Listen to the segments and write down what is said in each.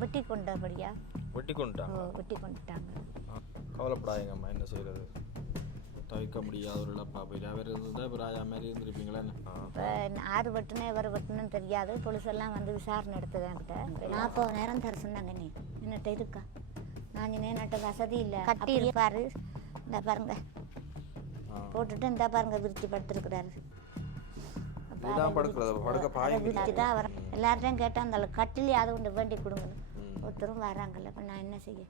வெட்டி கொண்டபடியா வெட்டி கொண்டுட்டாங்க. வெட்டி கொண்டுட்டாங்க. கவலைப்படாதீங்கம்மா, என்ன செய்கிறது, தவிர்க்க முடியாத ஒரு இழப்பா போயிட்டு அவர் இருந்தால் இப்போ ராஜா மாதிரி இருந்திருப்பீங்களா? இப்போ ஆறு வெட்டுனே இவர் வெட்டுன்னு தெரியாது. போலீஸெல்லாம் வந்து விசாரணை எடுத்ததுக்கிட்ட 40 நேரம் தர சொன்னாங்க. நீ என்னட்ட இருக்கா? நான் என்னட்ட வசதி இல்லை, கட்டி இருப்பாரு. இந்த பாருங்க போட்டுட்டு இந்த பாருங்க விரிச்சு படுத்துருக்குறாரு. விரிச்சு தான் வர எல்லார்ட்டையும் கேட்டால் அந்த கட்டிலையாவது கொண்டு வேண்டி கொடுங்க. ஒருத்தரும் வராங்கல்ல, இப்போ நான் என்ன செய்ய?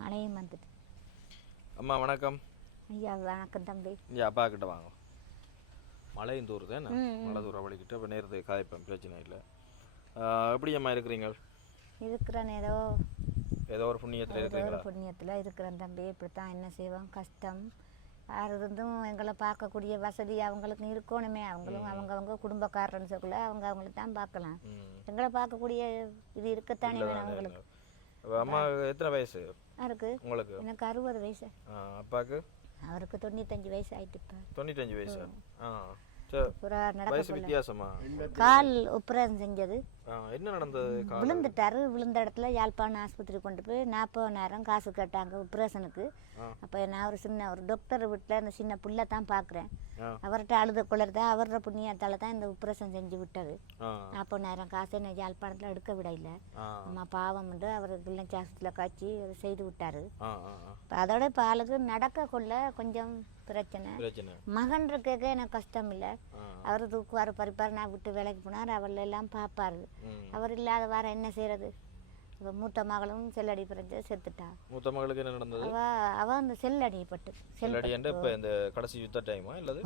மழையும் வந்துட்டு. அம்மா வணக்கம். ஐயா வணக்கம் தம்பி. இங்கே அப்பா கிட்ட வாங்க. மழையும் தூருது, என்ன மழை தூர வலிக்கிட்டு இப்போ நேரத்தை காய்ப்பேன், பிரச்சனை இல்லை. எப்படி அம்மா இருக்கிறீங்க? இருக்கிறேன், ஏதோ ஒரு புண்ணியத்தில் இருக்கிறீங்களா? புண்ணியத்தில் இருக்கிறேன் தம்பி. இப்படித்தான் என்ன செய்வோம், கஷ்டம். யார் இருந்தும் எங்களை பார்க்கக்கூடிய வசதி அவங்களுக்கு இருக்கணுமே. அவங்களும் அவங்கவுங்க குடும்பக்காரன்னு சொல்லல, அவங்களுக்கு தான் பார்க்கலாம். எங்களை பார்க்கக்கூடிய இது இருக்கத்தானே வேணும் அவங்களுக்கு. அம்மா எத்தனை வயசு இருக்கு உங்களுக்கு? எனக்கு 60 வயசு. அப்பாவுக்கு? அவருக்கு 95 வயசு ஆயிட்டு. இப்போ 95 வயசு. வித்தியாசமா? கால் ஆபரேஷன் செஞ்சது. என்ன நடந்தது? விழுந்துட்டாரு. விழுந்த இடத்துல யாழ்ப்பாணம் ஆஸ்பத்திரி கொண்டு போய் 40,000 காசு கேட்டாங்க ஆபரேஷனுக்கு. அப்போ நான் ஒரு டாக்டர் வீட்டில் அந்த சின்ன புள்ள தான் பார்க்குறேன். அவர்கிட்ட அழுத குளர்தா அவரோட புண்ணியத்தால் தான் இந்த ஆபரேஷன் செஞ்சு விட்டது. 40,000 காசு என்ன யாழ்ப்பாணத்தில் எடுக்க விட இல்லை. அம்மா பாவம் வந்து அவர் கிள்ளச்சி ஆஸ்பத்திரியில் காய்ச்சி செய்து விட்டாரு. அதோட இப்போ ஆளுக்கு நடக்க கொள்ள கொஞ்சம் பிரச்சனை. மகன் இருக்க எனக்கு கஷ்டம் இல்லை. அவர் தூக்குவார் பறிப்பார். நான் விட்டு வேலைக்கு போனார். அவள் எல்லாம் பார்ப்பாரு. அவர் இல்லாத வார என்ன செய்யறது? இப்போ மூத்த மகளும் செல்லடி பிறந்து செத்துட்டா. மூத்த மகளுக்கு என்ன நடந்தது? அவ அந்த செல்லடிப்பட்டு. செல்லடி என்ற இப்போ இந்த கடைசி யுத்த டைமா இல்லது?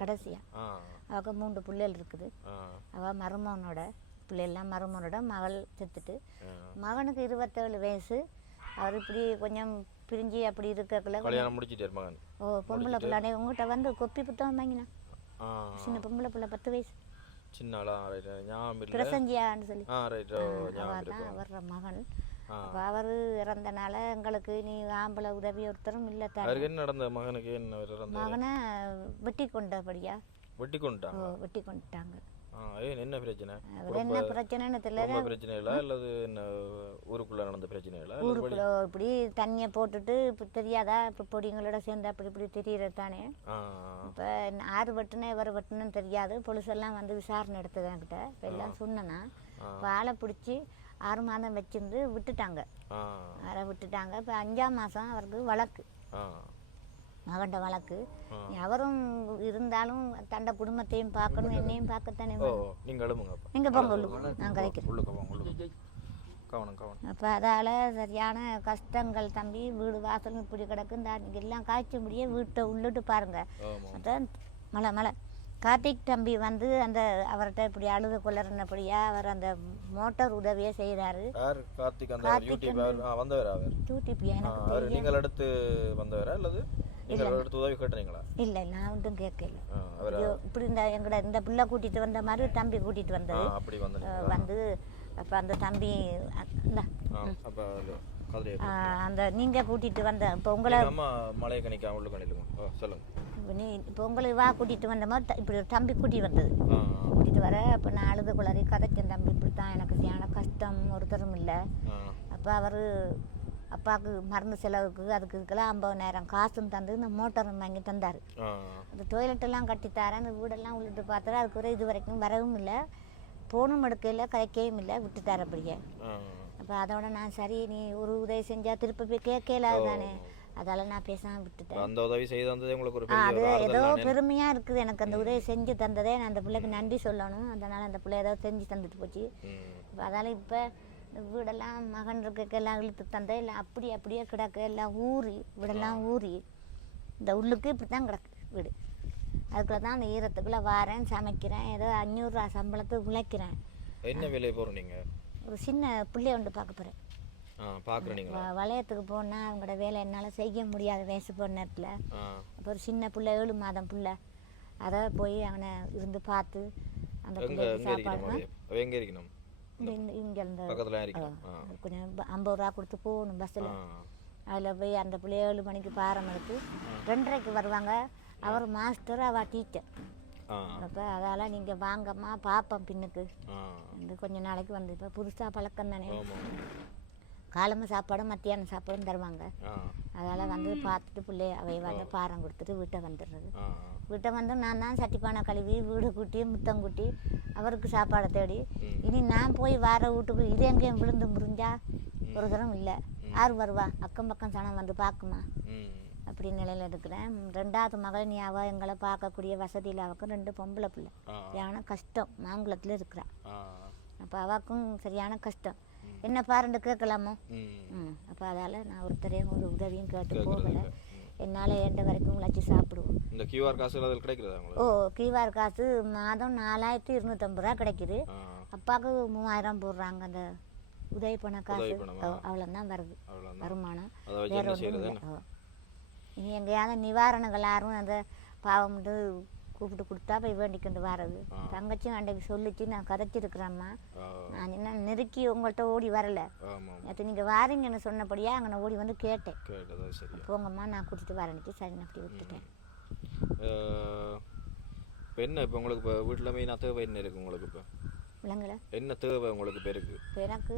கடைசியா. அவக்கு 3 பிள்ளைகள் இருக்குது. அவ மருமகனோட பிள்ளைகள்லாம் மருமகனோட மகள் செத்துட்டு. மகனுக்கு 27 வயசு. அவர் இப்படி கொஞ்சம் பிரிஞ்சு அப்படி இருக்கக்குள்ள கல்யாணம் முடிச்சிட்டார் மகன். பொம்பளை பிள்ளானே உங்ககிட்ட வந்து கொப்பி புத்தகம் வாங்கினா. சின்ன பொம்பளை பிள்ளை 10 வயசு. சின்னாளா? பிரசஞ்சியான்னு சொல்லி அவர மகன். அவர் இறந்தனால எங்களுக்கு நீ ஆம்பளை உதவி ஒருத்தரும் இல்லை. நடந்த மகனுக்கு மகனை வெட்டி கொண்டபடியா வெட்டி கொண்டுட்டாங்க. என்ன பிரச்சனை? என்ன பிரச்சனைன்னு தெரியல. பிரச்சனை இல்லை அல்லது என்ன ஊருக்குள்ள நடந்த பிரச்சனை இல்லை? ஊருக்குள்ள இப்படி தண்ணியை போட்டுட்டு இப்போ தெரியாதா? இப்போ பொடிங்களோட சேர்ந்து அப்படி இப்படி தெரியறது தானே. இப்போ ஆறு வெட்டுனே இவர் வெட்டுன்னு தெரியாது. போலீஸெல்லாம் வந்து விசாரணை எடுத்தது என்கிட்ட. இப்போ எல்லாம் சொன்னேன்னா வாழை பிடிச்சி 6 மாதம் வச்சிருந்து விட்டுட்டாங்க. அதை விட்டுட்டாங்க. இப்போ 5ஆம் மாதம் அவருக்கு வழக்கு, மகண்ட வழக்கு. அவரும் இருந்தாலும் தண்ட குடும்பத்தையும் பார்க்கணும், என்னையும் பார்க்கத்தானே. நீங்க போங்க உள்ளுக்கு, நான் கதைக்கிறேன். அப்போ அதால் சரியான கஷ்டங்கள் தம்பி. வீடு வாசல் இப்படி கிடக்கு. இந்த எல்லாம் காய்ச்ச முடிய வீட்டை உள்ளிட்டு பாருங்க. அதான் மழை கார்த்திக் தம்பி வந்து அந்த அவர்கிட்ட இப்படி அழுது கொள்ளறபடியா அவர் அந்த மோட்டார் உதவியை செய்கிறாரு. நீங்கள் அடுத்து வந்தவரா அல்லது உதவி கேட்டீங்களா? இல்லை, நான் ஒன்றும் கேட்கல. இப்படி இந்த பிள்ளை கூட்டிட்டு வந்த மாதிரி தம்பி கூட்டிட்டு வந்தது. வந்து அப்போ அந்த தம்பி அந்த நீங்கள் கூட்டிட்டு வந்த இப்போ உங்களை இப்போ உங்களை கூட்டிட்டு வந்த மாதிரி இப்படி ஒரு தம்பி கூட்டிட்டு வந்தது. கூட்டிட்டு வர அப்போ நான் அழுது குளறி கதைச்சேன். தம்பி இப்படித்தான் எனக்கு சரியான கஷ்டம், ஒருத்தரும் இல்லை. அப்போ அவர் அப்பாவுக்கு மருந்து செலவுக்கு அதுக்கு இதுக்கெல்லாம் 50,000 காசும் தந்து இந்த மோட்டரும் வாங்கி தந்தார். அந்த டொய்லெட்டெல்லாம் கட்டித்தாரேன், அந்த வீடெல்லாம் உள்ளிட்டு பார்த்தாரு. அதுக்கு ஒரு இது வரைக்கும் வரவும் இல்லை, போனும் எடுக்கல, கதைக்கவும் இல்லை, விட்டுத்தார் அப்படியே. அப்போ அதோட நான் சரி நீ ஒரு உதவி செஞ்சால் திருப்பி போய் கேட்கல தானே, அதால நான் பேசாமல் விட்டுட்டேன். அந்த உதவி செய்து உங்களுக்கு அது ஏதோ பெருமையாக இருக்குது எனக்கு. அந்த உதவி செஞ்சு தந்ததே நான் அந்த பிள்ளைக்கு நன்றி சொல்லணும். அதனால் அந்த பிள்ளை ஏதோ செஞ்சு தந்துட்டு போச்சு. இப்போ அதால் இப்போ இந்த வீடெல்லாம் மகன் இருக்கைக்கெல்லாம் இழுத்து தந்தேன். இல்லை அப்படியே கிடக்கு, எல்லாம் ஊறி வீடெல்லாம் ஊறி இந்த உள்ளுக்கு இப்படி தான் கிடக்கு வீடு. அதுக்குள்ளே தான் அந்த ஈரத்துக்குள்ளே வாரேன், சமைக்கிறேன், ஏதோ 500 ரூபா சம்பளத்துக்கு உழைக்கிறேன். என்ன வேலையை போகிறோம் நீங்கள்? ஒரு சின்ன பிள்ளைய ஒன்று பார்க்க போகிறேன். வளையத்துக்கு போனால் அவங்களோட வேலை என்னால் செய்ய முடியாத வயசு போன நேரத்தில். அப்போ ஒரு சின்ன பிள்ளை 7 மாதம் பிள்ளை, அதை போய் அவனை இருந்து பார்த்து அந்த பிள்ளைக்கு சாப்பாடு இங்கே இருந்து கொஞ்சம் 50 ரூபா கொடுத்து போகணும் பஸ்ஸில். அதில் போய் அந்த பிள்ளை 7 மணிக்கு பாரம் எடுத்து 2:30க்கு வருவாங்க. அவர் மாஸ்டர், அவள் டீச்சர். அப்போ அதால் நீங்கள் வாங்கம்மா பார்ப்போம் பின்னுக்கு வந்து கொஞ்ச நாளைக்கு வந்து. இப்போ புதுசாக பழக்கம் தானே, காலம்பு சாப்பாடும் மத்தியானம் சாப்பாடும் தருவாங்க. அதால் வந்து பார்த்துட்டு பிள்ளைய அவை வந்து பாரம் கொடுத்துட்டு வீட்டை வந்துடுறது. வீட்டை வந்து நான் தான் சட்டிப்பானை கழுவி வீடு கூட்டி முத்தம் கூட்டி அவருக்கு சாப்பாடை தேடி, இனி நான் போய் வார வீட்டுக்கு இது எங்கேயும் விழுந்து முறிஞ்சா ஒரு தரம் இல்லை. யார் வருவா, அக்கம் பக்கம் சனம் வந்து பார்க்குமா, அப்படி நிலையில் இருக்கிறேன். 2வது மகள் நீ அவள் எங்களை பார்க்கக்கூடிய வசதியில் அவளுக்கும் 2 பொம்பளை பிள்ளை, சரியான கஷ்டம். மாங்குளத்தில் இருக்கிறா. அப்போ அவளுக்கும் சரியான கஷ்டம். என்ன பாருண்டு கேட்கலாமோ. அப்போ அதால் நான் ஒருத்தரையும் ஒரு உதவியும் கேட்டு போகலை. என்னால் ஏண்ட வரைக்கும் உழைச்சி சாப்பிடுவோம். இந்த கியூஆர் காசு அதில் கிடைக்கிறதா? ஓ, கியூஆர் காசு மாதம் 4250 ரூபா கிடைக்கிது. அப்பாவுக்கு 3000 போடுறாங்க. அந்த உதவி பண்ண காசு அவ்வளோதான் வருது வருமானம். வேற ஒன்றும் இல்லை. இனி எங்கேயாவது நிவாரணங்கள் யாரும் அந்த பாவம் கூப்பிட்டு கொடுத்தா போய் வேண்டிக்கொண்டு வரது. தங்கச்சியும் அன்றைக்கு சொல்லிச்சு, நான் கதைச்சிருக்கிறேம்மா, நான் என்ன நெருக்கி உங்கள்கிட்ட ஓடி வரலை. நேற்று நீங்கள் வாரீங்கன்னு சொன்னபடியா அங்கே ஓடி வந்து கேட்டேன். போங்கம்மா நான் கூட்டிகிட்டு வரேன்ட்டு சரி அப்படி விட்டுட்டேன். இப்போ என்ன இப்போ உங்களுக்கு இப்போ வீட்டில் மெயினாக தேவை என்ன இருக்குது உங்களுக்கு? இப்போ இல்லைங்களா என்ன தேவை உங்களுக்கு? பேருக்கு எனக்கு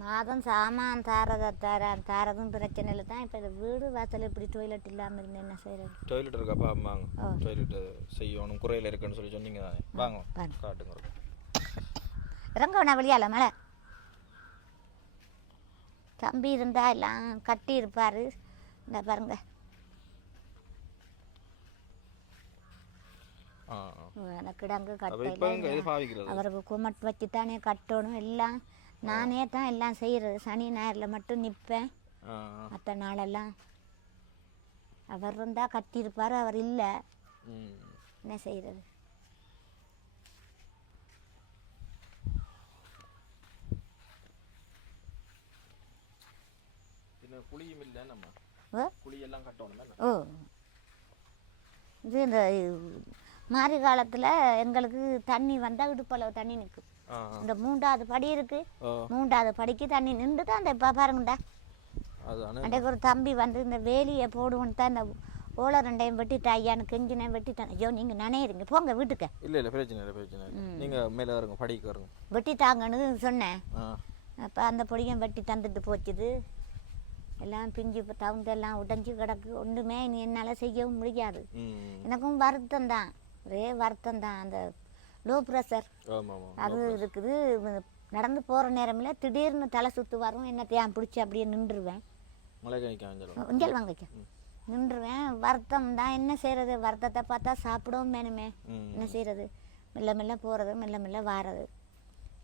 மாதம் சாமான் தாரதும் பிரச்சனை இல்லை தான். இப்போ இந்த வீடு வாசல் இப்படி டொய்லெட் இல்லாமல் இருந்து என்ன செய்கிறது? டொய்லெட் இருக்காப்பா? ஆமாங்க, டொய்லெட்டு செய்யணும், குறையில் இருக்குன்னு சொல்லி சொன்னீங்க தானே. வாங்க காட்டுங்க. இறங்க நான் வெளியால மழை தம்பி இருந்தா எல்லாம் கட்டி இருப்பார். இந்த பாருங்க, கிடங்கு கட்டையில் அவருக்கு குமட் வச்சு தானே கட்டணும். எல்லாம் நானே தான் எல்லாம் செய்கிறது. சனி ஞாயிறில் மட்டும் நிற்பேன். மற்ற நாளெல்லாம் அவர் இருந்தால் கட்டியிருப்பார். அவர் இல்லை, என்ன செய்கிறது? குழியும் இல்லை, நம்ம குழியெல்லாம் கட்டணும். ஓ, இது இந்த மாரி காலத்தில் எங்களுக்கு தண்ணி வந்தால் இடுப்பளவு தண்ணி நிற்கும். இந்த 3வது படி இருக்கு, 3வது படிக்கு தண்ணி நின்று தான் அந்த இப்போ பாருங்கண்டா. அன்றைக்கு ஒரு தம்பி வந்து இந்த வேலியை போடுவோன்னு தான் இந்த ஓலை 2ஐயும் வெட்டிட்டா, ஐயானு கெஞ்சினே வெட்டிட்டேன். ஐயோ நீங்கள் நினைறீங்க, போங்க வீட்டுக்கு. இல்லை பிரச்சனை இல்லை, பிரச்சனை இல்லை, நீங்கள் மேலே வருங்க, படிக்க வருங்க. வெட்டிட்டாங்கன்னு சொன்னேன். அப்போ அந்த பொடியும் வெட்டி தந்துட்டு போச்சுது. எல்லாம் பிஞ்சு இப்போ தவுந்தெல்லாம் உடஞ்சி கிடக்கு. ஒன்றுமே இனி என்னால் செய்யவும் முடியாது. எனக்கும் வருத்தம் தான், ஒரே வருத்தம் தான். அந்த லோ ப்ரெஷர் அது இருக்குது. நடந்து போகிற நேரமில் திடீர்னு தலை சுற்று வரும். என்னத்தையான் பிடிச்சி அப்படியே நின்றுவேன். உஞ்சல் வாங்கிக்க நின்றுவேன். வருத்தம் தான், என்ன செய்கிறது? வருத்தத்தை பார்த்தா சாப்பிடவும் வேணுமே, என்ன செய்கிறது? மெல்ல மெல்ல போகிறது, மெல்ல மெல்ல வாரது.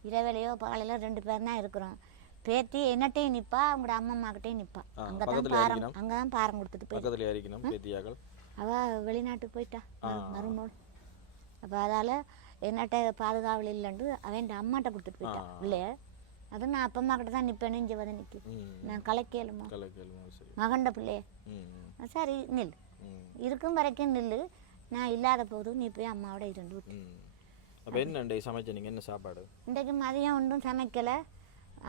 இரவேலையோ பகலையிலோ 2 பேர் தான் இருக்கிறோம். பேத்தி என்னட்டையும் நிற்பா, அவங்களோட அம்மாக்கிட்டையும் நிற்பா. அங்கே தான் பாரம் கொடுத்துட்டு போய் அவள் வெளிநாட்டுக்கு போயிட்டா மருமோள். அப்போ அதால் என்னட்ட பாதுகாவல் இல்லைன்னு அவன் அம்மாட்ட கொடுத்துட்டு போயிட்டான் இல்லையே. அதுவும் நான் அப்பா அம்மா கிட்ட தான் நிற்பேன்னு இங்கே வந்து நிற்கி. நான் கலைக்கேலுமா மகண்ட பிள்ளைய. சரி நில், இருக்கும் வரைக்கும் நில்லு, நான் இல்லாத போதும் நீ போய் அம்மாவோட இருந்து விட்டு. என்ன சமைச்சீங்க? என்ன சாப்பாடு? இன்றைக்கு மதியம் ஒன்றும் சமைக்கலை.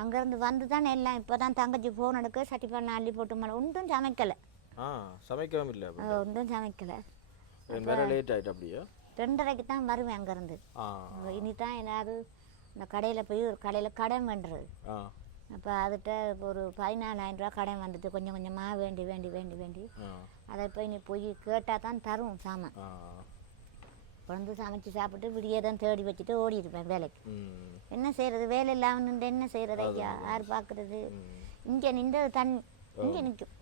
அங்கேருந்து வந்து தானே எல்லாம். இப்போ தான் தங்கச்சி ஃபோன் எடுக்க சட்டிப்பானை அள்ளி போட்டு மேலே ஒன்றும் சமைக்கலை. சமைக்கவும் இல்லை, ஒன்றும் சமைக்கலை. லேட் ஆகிட்டு அப்படியே 2:30க்கு தான் வருவேன் அங்கேருந்து. இனி தான் ஏதாவது இந்த கடையில் போய் ஒரு கடையில் கடன் வேண்டுறது. அப்போ அதுகிட்ட ஒரு 14,000 ரூபா கடன் வந்துட்டு கொஞ்சம் கொஞ்சமாக வேண்டி வேண்டி வேண்டி வேண்டி அதை போய் நீ போய் கேட்டால் தான் தரும் சாமான். குழந்தை சமைச்சு சாப்பிட்டு விடியே தான் தேடி வச்சுட்டு ஓடிடுவேன் வேலைக்கு. என்ன செய்கிறது? வேலை இல்லாமல் நின்று என்ன செய்கிறது ஐயா? யார் பார்க்குறது? இங்கே நின்றது தண்ணி இங்கே நிற்கும்.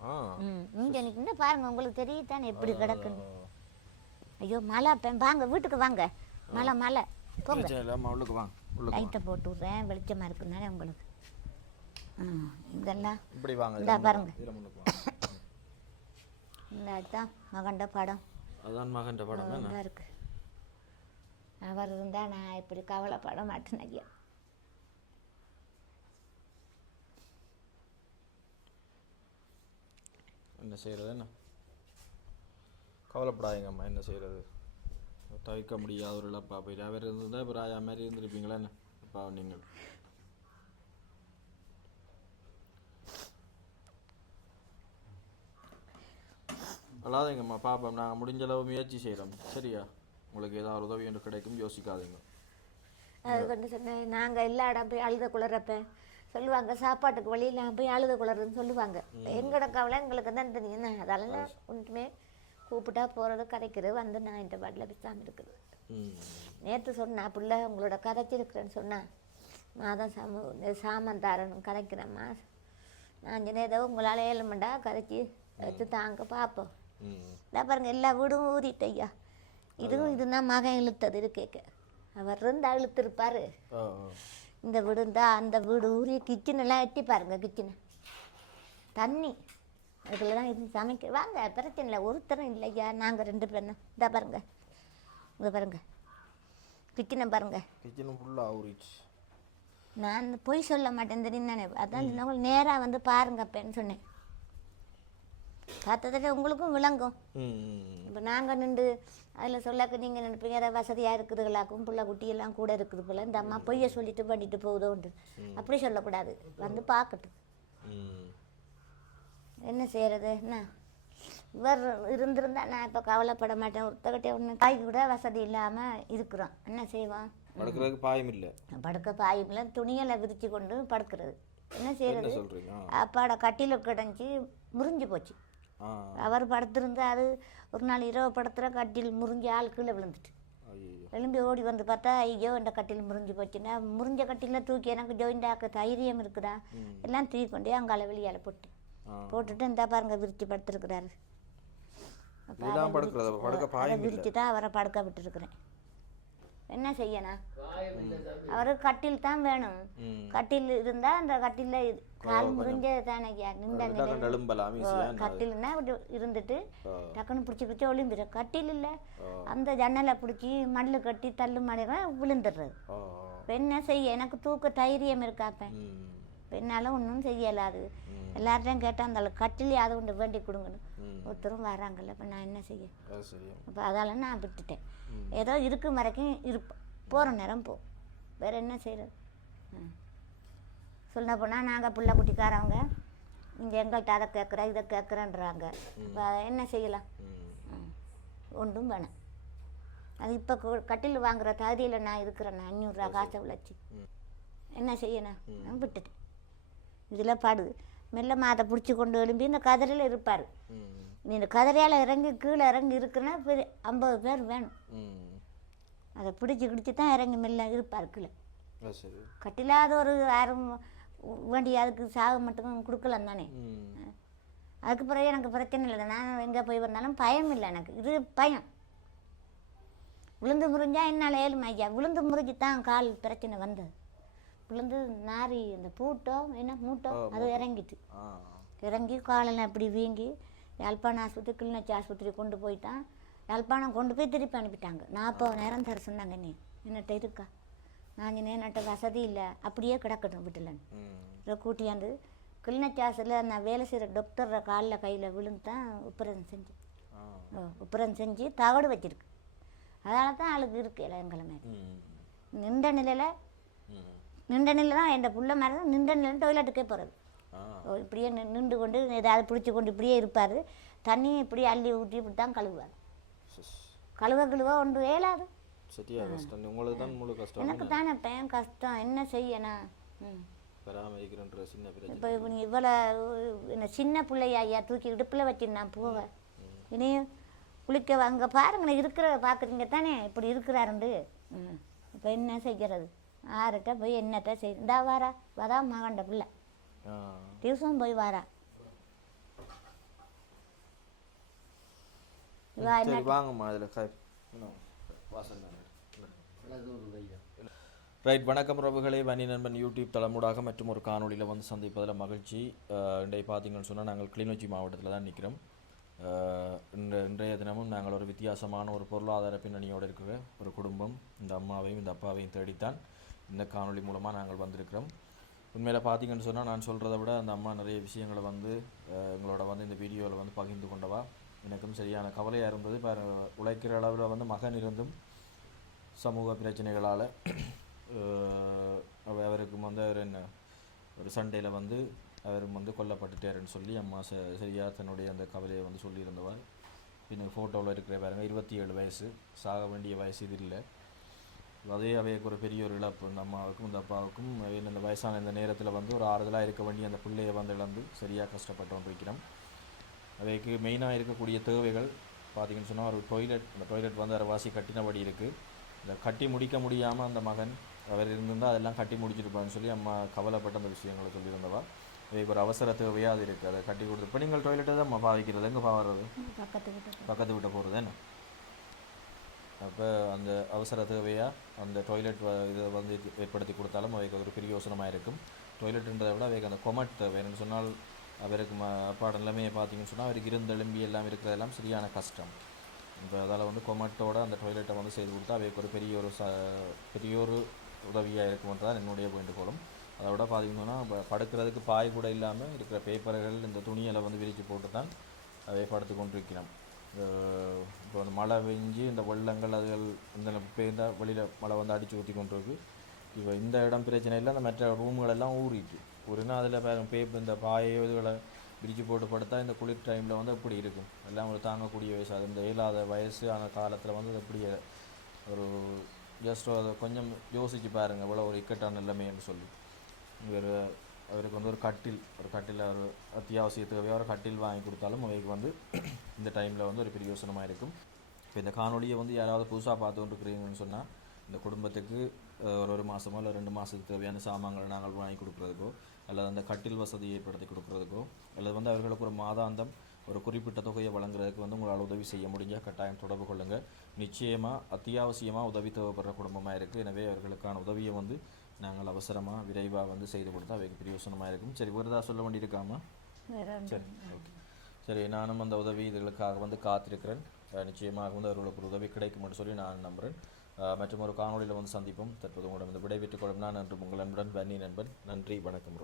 இங்கே நிற்கும் பாருங்கள், உங்களுக்கு தெரியுதானே எப்படி கிடக்குன்னு. ஐயோ மழை, வாங்க வீட்டுக்கு வாங்க. மழை மழை போங்க, லைட்டை போட்டு விட்றேன், வெளிச்சமாக இருக்குனாலே உங்களுக்கு. இதெல்லாம் இந்த பாருங்க, இந்த அதுதான் மகண்ட படம். அதான் மகண்ட படம் இருக்கு. அவர் இருந்தால் நான் இப்படி கவலைப்பட மாட்டேன் ஐயா. என்ன செய்கிறது? என்ன கவலைப்படாதீங்கம்மா, என்ன செய்கிறது? தவிர்க்க முடியாத ஒரு இழப்பா போயிட்டு. அவர் இருந்திருந்தால் இப்போ ராஜா மாதிரி இருந்திருப்பீங்களா என்ன? அப்பா நீங்கள் அல்லாதீங்கம்மா பாப்போம், நாங்கள் முடிஞ்ச அளவு முயற்சி செய்கிறோம். சரியா? உங்களுக்கு ஏதாவது உதவி ஒன்று கிடைக்கும், யோசிக்காதீங்க. அது கொண்டு சொன்னேன், நாங்கள் எல்லா இடம் போய் அழுத குளறப்ப சொல்லுவாங்க, சாப்பாட்டுக்கு வழியில் போய் அழுத குளறுன்னு சொல்லுவாங்க. எங்களோட கவலை எங்களுக்கு தான் தெரியும். அதெல்லாம் ஒன்றுமே கூப்பிட்டா போகிறது கதைக்கிறது வந்து நான் இந்த பாட்டில் பிசாமல் இருக்குது. நேற்று சொன்னா பிள்ளை உங்களோட கதைச்சிருக்கிறேன்னு சொன்னேன். மாதம் சாமான் தாரணும் கதைக்கிறேம்மா. நான் சொன்னேன் ஏதோ உங்களால் ஏழுமண்டா கதைச்சி வச்சு தாங்க பார்ப்போம். இதான் பாருங்க எல்லா வீடும் ஊறிட்டு ஐயா. இதுதான் மகன் இழுத்தது இது கேட்க. அவர் இருந்தால் இழுத்துருப்பாரு. இந்த வீடு இருந்தால் அந்த வீடு ஊறி கிச்சனெல்லாம் எட்டி பாருங்க. கிச்சனை தண்ணி அதில் தான் இது சமைக்க வாங்க, பிரச்சனை இல்லை, ஒருத்தரும் இல்லையா. நாங்கள் 2 பேரும் இதாக பாருங்க, இங்கே பாருங்க கிச்சனை பாருங்க. கிச்சனை ஃபுல்லாக ஊறிச்சு. நான் பொய் சொல்ல மாட்டேன் தெரியும் தானே. அதான் உங்களுக்கு நேராக வந்து பாருங்க அப்பேன்னு சொன்னேன். பார்த்ததில் உங்களுக்கும் விளங்கும். இப்போ நாங்கள் நின்று அதில் சொல்லாக்க நீங்கள் நினைப்பீங்க ஏதாவது வசதியாக இருக்குதுகளாக்கும், பிள்ளை குட்டியெல்லாம் கூட இருக்குது போல். இந்த அம்மா பொய்யை சொல்லிட்டு பண்ணிட்டு போகுதோண்டு அப்படி சொல்லக்கூடாது. வந்து பார்க்கட்டும், என்ன செய்கிறது. என்ன இவர் இருந்திருந்தா நான் இப்போ கவலைப்பட மாட்டேன். ஒருத்தக்கிட்டே ஒன்று காய் கூட வசதி இல்லாமல் இருக்கிறோம். என்ன செய்வோம்? படுக்கிறதுக்கு பாயம் இல்லை. படுக்க பாயம் இல்லை, துணியெல்லாம் விரித்து கொண்டு படுக்கிறது. என்ன செய்கிறது? அப்பாட கட்டில கிடஞ்சி முறிஞ்சு போச்சு. அவர் படுத்திருந்தா அது ஒரு நாள் இரவு படுத்துகிற கட்டில் முறிஞ்சு ஆள் கீழே விழுந்துட்டு எழும்பி ஓடி வந்து பார்த்தா ஐயோ இந்த கட்டில் முறிஞ்சு போச்சுன்னா, முறிஞ்ச கட்டிலில் தூக்கி எனக்கு ஜாயிண்ட் ஆக்க தைரியம் இருக்குதா எல்லாம் தூக்கி கொண்டே அங்கால வெளியால் போட்டுட்டு இந்த பாருங்க விரிச்சு படுத்துருக்குறாரு. விரிச்சு தான் அவரை படுக்க விட்டுருக்குறேன். என்ன செய்யணும்? அவருக்கு கட்டில் தான் வேணும். கட்டில் இருந்தா அந்த கட்டில கால் முறிஞ்ச தானே நின்ற கட்டில்னா இருந்துட்டு டக்குன்னு பிடிச்சி ஒளிம்பிடும். கட்டில் இல்லை, அந்த ஜன்னலை பிடிச்சி மண்ணு கட்டி தள்ளு மாடினா விழுந்துடுறது. என்ன செய்ய? எனக்கு தூக்க தைரியம் இருக்காப்பேன். என்னால் ஒன்றும் செய்யலாது. எல்லார்ட்டையும் கேட்டால் அந்த கட்டிலே அதை ஒன்று வேண்டி கொடுங்கணும். ஒருத்தரும் வராங்கல்ல. இப்போ நான் என்ன செய்ய? அப்போ அதால் நான் விட்டுட்டேன். ஏதோ இருக்கும் வரைக்கும் இருப்போம், போகிற நேரம் போ. வேறு என்ன செய்கிறது? சொல்ல போனால் நாங்கள் பிள்ளை குட்டிக்காரவங்க இங்கே எங்கள்கிட்ட அதை கேட்குறேன் இதை கேட்குறேன்றாங்க. இப்போ என்ன செய்யலாம்? ஒன்றும் வேணாம். அது இப்போ கட்டில் வாங்குகிற தகுதியில் நான் இருக்கிறேன். 500 ரூபா காசை உழைச்சி என்ன செய்யணும்? நான் விட்டுட்டேன். இதில் பாடு மெல்ல மாதை பிடிச்சி கொண்டு எழும்பி இந்த கதிரையில் இருப்பார். நீ இந்த கதிரையால் இறங்கி கீழே இறங்கி இருக்குன்னா 50 பேர் வேணும். அதை பிடிச்சி தான் இறங்கி மெல்ல இருப்பார் கீழே. கட்டிலாத ஒரு யாரும் வேண்டி அதுக்கு சாக மட்டும் கொடுக்கலாம் தானே. அதுக்கு பிறகு எனக்கு பிரச்சனை இல்லை. நான் எங்கே போய் வந்தாலும் பயம் இல்லை எனக்கு. இது பயம். விழுந்து முறிஞ்சா என்னால் ஏழும் ஐயா. விழுந்து முறிஞ்சு தான் கால் பிரச்சனை வந்தது. விழுந்து நாரி இந்த பூட்டோ என்ன மூட்டோ அது இறங்கிட்டு இறங்கி காலெல்லாம் இப்படி வீங்கி யாழ்ப்பாணம் ஆஸ்பத்திரி கிளிநொச்சி ஆஸ்பத்திரி கொண்டு போயிட்டான். யாழ்ப்பாணம் கொண்டு போய் திருப்பி அனுப்பிட்டாங்க. 40 நேரம் தர சொன்னாங்க. நீ என்னட்ட இருக்கா? நான் என்னட்ட வசதி இல்லை, அப்படியே கிடக்கட்டும் வீட்டில்ன்னு கூட்டியாந்து கிளிநொச்சி ஆஸ்பத்திரியில் நான் வேலை செய்கிற டாக்டர் காலில் கையில் விழுந்து தான் உப்புரம் செஞ்சு தகடு வச்சிருக்கு. அதனால தான் ஆளுக்கு இருக்கு எங்களை மேலே. நின்ற நிலையில் தான் என் புள்ள மேலே தான் நின்ற நிலையில் டொய்லெட்டுக்கே போகிறது. இப்படியே நின்று கொண்டு ஏதாவது பிடிச்சி கொண்டு இப்படியே இருப்பார். தண்ணி இப்படி அள்ளி ஊற்றி இப்படி தான் கழுவுவார். கழுவ ஒன்று ஏலாது. எனக்கு தானே பையன் கஷ்டம். என்ன செய்யணும்? இப்போ நீ இவ்வளோ என்ன சின்ன பிள்ளையா ஐயா தூக்கி இடுப்பில் வச்சு நான் போவேன். இனியும் குளிக்க அங்கே பாருங்க இருக்கிற பார்க்குறீங்க தானே இப்படி இருக்கிறாருண்டு. இப்போ என்ன செய்கிறது? ஆறுட்ட போய் என்னட்ட செய். இந்தா வரா மகண்ட பிள்ளை டியூஷன் போய் வாரா. ரைட். வணக்கம் பிரபுகளே. வன்னி நண்பன் யூடியூப் தளமூடாக மற்றும் ஒரு காணொலியில் வந்து சந்திப்பதில் மகிழ்ச்சி. இன்றைய பார்த்தீங்கன்னு சொன்னால் நாங்கள் கிளிநொச்சி மாவட்டத்தில் தான் நிற்கிறோம். இன்றைய தினமும் நாங்கள் ஒரு வித்தியாசமான ஒரு பொருளாதார பின்னணியோடு இருக்கிற ஒரு குடும்பம், இந்த அம்மாவையும் இந்த அப்பாவையும் தேடித்தான் இந்த காணொலி மூலமாக நாங்கள் வந்திருக்கிறோம். உண்மையில் பார்த்தீங்கன்னு சொன்னால் நான் சொல்கிறத விட அந்த அம்மா நிறைய விஷயங்களை வந்து எங்களோட வந்து இந்த வீடியோவில் வந்து பகிர்ந்து கொண்டவா. எனக்கும் சரியான கவலையாக இருந்தது. இப்போ உழைக்கிற அளவில் வந்து மகன் இருந்தும் சமூக பிரச்சனைகளால் அவருக்கும் வந்து அவர் என்ன ஒரு சண்டையில் வந்து அவர் வந்து கொல்லப்பட்டுட்டாருன்னு சொல்லி அம்மா சரியாக தன்னுடைய அந்த கவலையை வந்து சொல்லியிருந்தவர். பின்ன ஃபோட்டோவில் இருக்கிற பாருங்க 27 வயசு, சாக வேண்டிய வயசு இது இல்லை. அதே அவைக்கு ஒரு பெரிய ஒரு இழப்பு. இந்த அம்மாவுக்கும் இந்த அப்பாவுக்கும் இந்த வயசான இந்த நேரத்தில் வந்து ஒரு ஆறுதலாக இருக்க வேண்டிய அந்த பிள்ளையை வந்து இழந்து சரியாக கஷ்டப்பட்டு இருக்கிறோம். அவைக்கு மெயினாக இருக்கக்கூடிய தேவைகள் பார்த்திங்கன்னு சொன்னால் ஒரு டொய்லெட். அந்த டொய்லெட் வந்து அரைவாசி கட்டினபடி இருக்குது. இந்த கட்டி முடிக்க முடியாமல் அந்த மகன் அவர் இருந்திருந்தால் அதெல்லாம் கட்டி முடிச்சிருப்பான்னு சொல்லி அம்மா கவலைப்பட்ட அந்த விஷயங்களை சொல்லியிருந்தவா. அவைக்கு ஒரு அவசர தேவையாக அது இருக்குது, அதை கட்டி கொடுத்து. இப்போ நீங்கள் டொய்லெட்டை தான் அம்மா பாவிக்கிறது, எங்கே பாவறது? பக்கத்து விட்ட போகிறது என்ன? அப்போ அந்த அவசர தேவையாக அந்த டொய்லெட் இதை வந்து ஏற்படுத்தி கொடுத்தாலும் அவைக்கு ஒரு பெரிய யோசனமாக இருக்கும். டொய்லெட்டுன்றதை விட அவைக்கு அந்த கொமட் தேவை. என்னென்னு சொன்னால் அவருக்கு அப்பாட நிலைமையை பார்த்தீங்கன்னு சொன்னால் அவருக்கு இருந்தெலும்பி எல்லாம் இருக்கிறதெல்லாம் சரியான கஷ்டம். இப்போ அதால் வந்து கொமட்டோட அந்த டொய்லெட்டை வந்து செய்து கொடுத்தா அவைக்கு ஒரு பெரிய ஒரு உதவியாக இருக்கும்ன்றதான் என்னுடைய வேண்டுகோளும். அதை விட பார்த்தீங்கன்னா படுக்கிறதுக்கு பாய் கூட இல்லாமல் இருக்கிற பேப்பர்கள் இந்த துணியை வந்து விரித்து போட்டு தான் அவை படுத்து கொண்டிருக்கிறோம். இப்போ அந்த மழை பெஞ்சு இந்த வெள்ளங்கள் அதுகள் இந்த பெய்ந்தால் வெளியில் மழை வந்து அடித்து ஊற்றி கொண்டு இருக்கு. இப்போ இந்த இடம் பிரச்சனை இல்லை, அந்த மற்ற ரூம்களெல்லாம் ஊறினா அதில் பேப்பர் இந்த பாயை இதுகளை விரிச்சு போட்டு படுத்தா இந்த குளிர் டைமில் வந்து அப்படி இருக்கும். எல்லாம் ஒரு தாங்கக்கூடிய வயசு. அது இந்த இயலாத வயசு ஆன காலத்தில் வந்து அப்படி ஒரு ஜஸ்ட் அதை கொஞ்சம் யோசித்து பாருங்கள், இவ்வளோ ஒரு இக்கட்டான நிலைமைன்னு சொல்லி. அவருக்கு வந்து ஒரு கட்டில் ஒரு அத்தியாவசிய தேவையாக ஒரு கட்டில் வாங்கி கொடுத்தாலும் அவைக்கு வந்து இந்த டைமில் வந்து ஒரு பெரிய யோசனமாக இருக்கும். இப்போ இந்த காணொலியை வந்து யாராவது புதுசாக பார்த்து கொண்டிருக்கிறீங்கன்னு சொன்னால் இந்த குடும்பத்துக்கு ஒரு மாதமோ இல்லை 2 மாதத்துக்கு தேவையான சாமான்களை நாங்கள் வாங்கி கொடுக்குறதுக்கோ அல்லது அந்த கட்டில் வசதி ஏற்படுத்தி கொடுக்குறதுக்கோ அல்லது வந்து அவர்களுக்கு ஒரு மாதாந்தம் ஒரு குறிப்பிட்ட தொகையை வழங்குறதுக்கு வந்து உங்களால் உதவி செய்ய முடிஞ்சால் கட்டாயம் தொடர்பு கொள்ளுங்கள். நிச்சயமாக அத்தியாவசியமாக உதவி தேவைப்படுற குடும்பமாக இருக்குது. எனவே அவர்களுக்கான உதவியை வந்து நாங்கள் அவசரமாக விரைவாக வந்து செய்து கொடுத்தா அவைக்கு பிரயோசனமாக இருக்கும். சரி, வேறு ஏதாவது சொல்ல வேண்டியிருக்காமா? சரி, ஓகே. சரி, நானும் அந்த உதவி இதுகளுக்காக வந்து காத்திருக்கிறேன். நிச்சயமாக வந்து அவர்களுக்கு ஒரு உதவி கிடைக்கும் என்று சொல்லி நான் நம்புகிறேன். மற்றும் ஒரு காணொலியில் வந்து சந்திப்போம். தற்போது உங்களிடம் இந்த விடைபெற்றுக் கொள்ளும் நான் நன்றி. உங்கள் நண்பன் பன்னி நண்பன். நன்றி, வணக்கம்.